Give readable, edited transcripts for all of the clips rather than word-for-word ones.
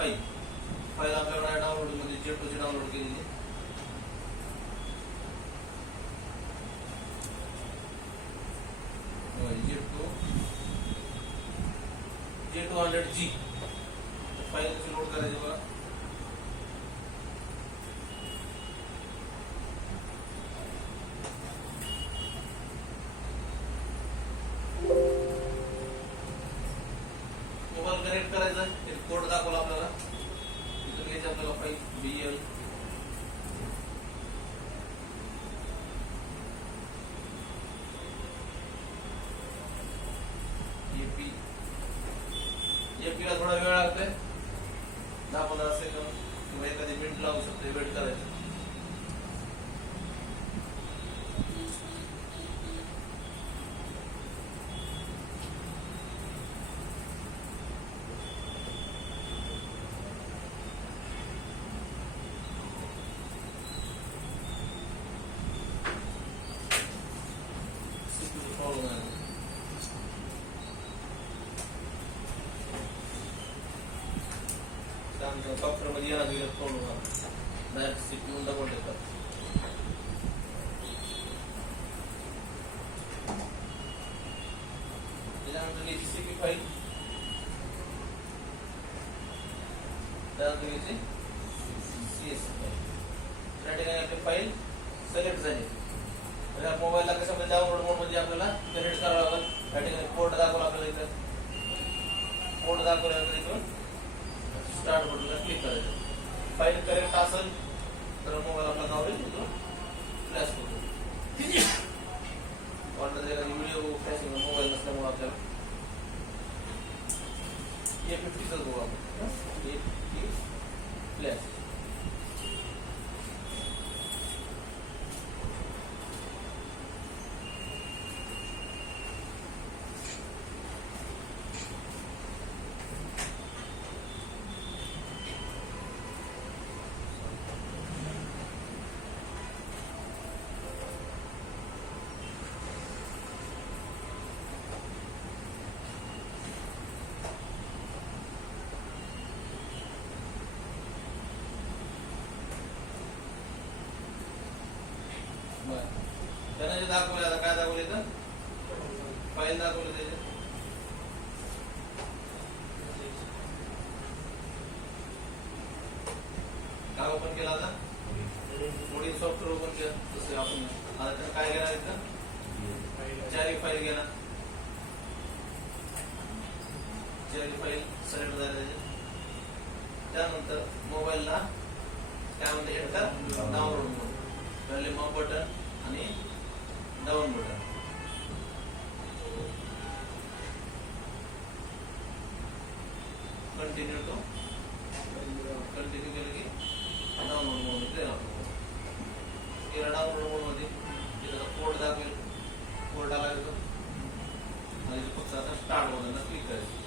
File आपल्याकडे download मध्ये जेटोची download केलेली. J200G फाईल कशी लोड करायची बघा. मोबाईल कनेक्ट करायचा, कोड दाखवला आपल्याला. इथून घ्यायची आपल्याला फाईल BL ला थोडा वेळ लागतोय, 10-15 सेकंद किंवा एखादी मिनिट लागू शकते वेट करायचं. सॉफ्टवेअर मध्ये येणार डायरेक्ट CPU डबल देतात. त्याच्यानंतर घ्यायची CP फाईल, त्यानंतर घ्यायची CSV फाईल. त्या ठिकाणी आपली फाईल सिलेक्ट झाली. तर मोबाईलला कशामध्ये डाउनलोड मोड मध्ये आपल्याला कनेक्ट करावं लागेल. त्या ठिकाणी पोर्ट दाखवला आपल्याला, इथं पोर्ट दाखवल्यानंतर इथून स्टार्ट बटनला क्लिक करायचं. फाईल करेक्ट असेल तर मोबाईल आपला गावरेल, तिथून फ्लॅश होतो. वाटलं तर एखादी व्हिडिओ फ्लॅशिंग मोबाईल नसल्यामुळे आपल्याला A50 च बघू आपण. A50 flash. त्याने जे दाखवलं, आता काय दाखवले तर फाईल दाखवलं. त्याचे काय ओपन केला, आता कोडिंग सॉफ्टवेअर ओपन केलं. तसं आपण आता त्यानं काय घेणार, इथं चारी फाईल घेणार. चारी फाईल सिलेक्ट झाल्या. त्यानंतर मोबाईलला काय म्हणते, एंटर डाउनलोड मोड, पहिले मग बटन आणि डाऊन बटन. कंटिन्यू तो कंटिन्यू केलं की डाउनलोड मोड मध्ये केला. डाउनलोड मोड मध्ये कोड दाखवेल, कोड टाकायचं आणि फक्त आता स्टार्ट बटनला क्लिक करायचं.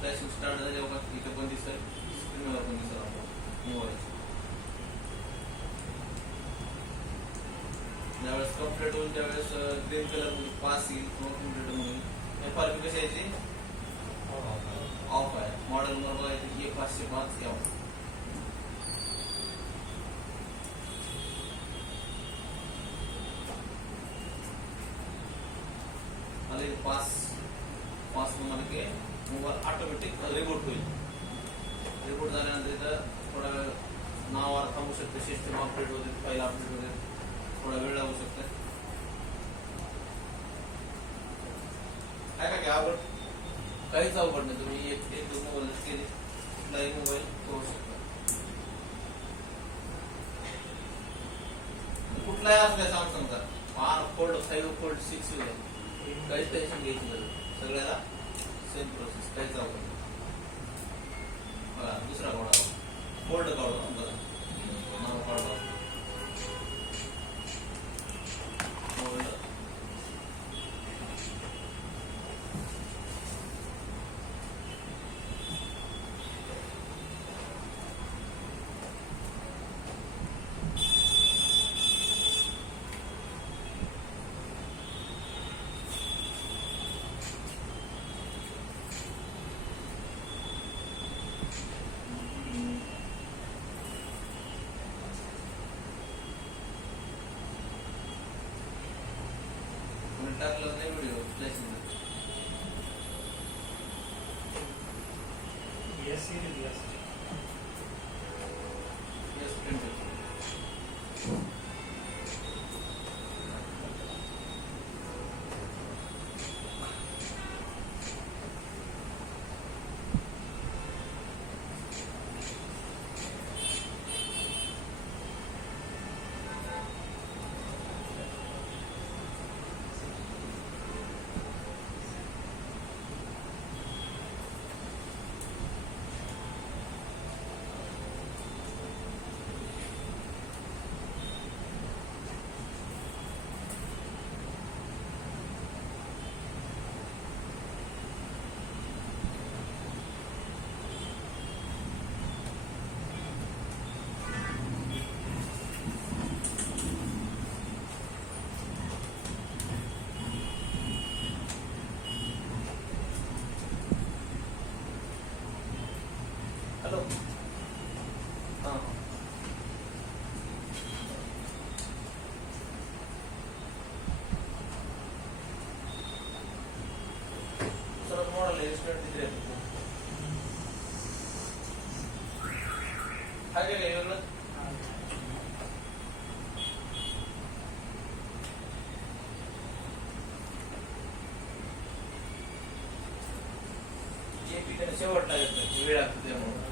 फ्लॅशिंग स्टार्ट झाल्यावर इथे पण दिसेल, स्क्रीनवर पण दिसेल आपला मोबाईल. ज्यावेळेस कम्प्लीट होईल त्यावेळेस ग्रीन कलर मध्ये पास येईल किंवा कम्प्लीट होईल. FRP कशी यायची, ऑफ आहे. मॉडेल नंबर बघायची A505 यावं. आणि पास नंबर के मोबाईल ऑटोमॅटिक रिबूट होईल. रिबूट झाल्यानंतर इथं थोडा वेळ नावावर थांबू शकते, सिस्टम अपडेट होते, फाईल अपडेट होते, थोडा वेळ लागू शकते. काय काय अवघड, काहीच अवघड नाही. तुम्ही एक मोबाईल केले, कुठलाही मोबाईल करू शकता. कुठलाही असल्या सॅमसंगचा 4 फोल्ड 5 फोल्ड 6 काहीच टेन्शन घ्यायची नाही. सगळ्याला सेम प्रोसेस, काहीच अवघड नाही. बघा दुसरा काढा, फोल्ड काढू. बघा नाव काढू. आहे का वेगळं? शेवटला येतं वेळ लागतो त्यामुळे.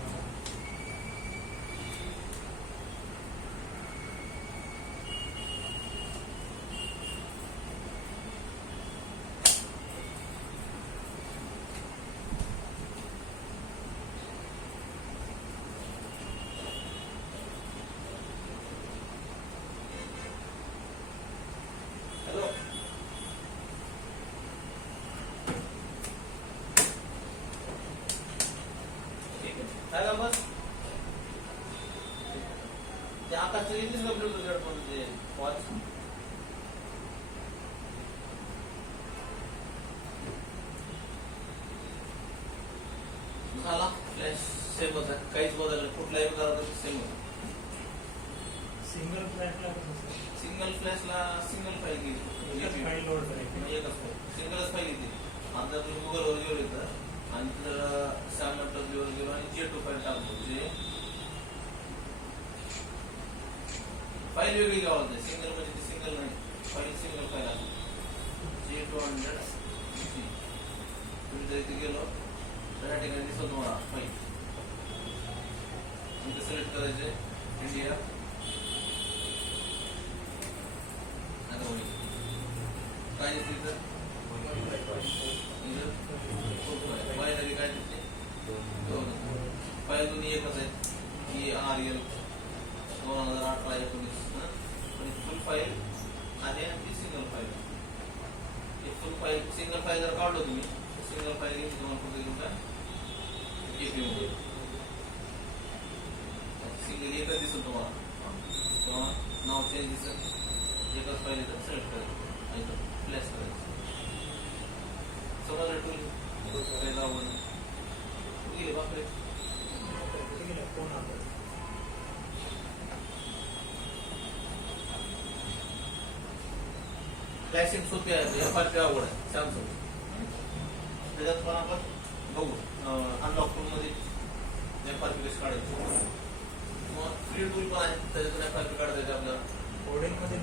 हॅलो काय का बस ते आकाशचं येतेच का ब्लूटूथ हेडफोन ते वॉच झाला फ्लॅश सेमच आहे काहीच बदललं कुठलाही पदार्थ सेम सिंगल फ्लॅशला सिंगल फाईल गेली एकच फाईल लोड करायची. एकच फाईल सिंगलच फाईल येते आता तुम्ही गुगलवर गेलो इथं आणि जर SAMW वर गेलो आणि J2 फाईल टाकतो जे फाईल वेगळी घ्यावं लागते सिंगल म्हणजे ती सिंगल नाही फाईल सिंगल फाईल आहे J200 तुम्ही जर इथे गेलो तर या ठिकाणी दिसतो तुम्हाला फाईल इथे सिलेक्ट करायचे इंडिया आता होईल काय येते इथं बायनरी काय दिसते फाईल दोन्ही एकच आहे की RL 2018-19 फुल फाईल आणि ती सिंगल फाईल फुल फाईल सिंगल फाईल जर काढलो तुम्ही सिंगल फाईल घेऊन तुम्हाला कुठे घेऊन काय APM मध्ये सिंगल एकच दिसेल तुम्हाला तेव्हा नाव चेंज दिसेल एकच फाईल इथं सिलेक्ट करायचं फ्लॅश करायचं समजलं टूल काही लावून गेले बापरे फ्लॅशिंग सोपी आहे FRP आवड आहे सॅमसंग त्याच्यात पण आपण बघू अनलॉक टूल मध्ये FRP कशी काढायची फ्री टूल पण आहे त्याच्यातून FRP काढता येते आपल्याला कोडिंग मध्ये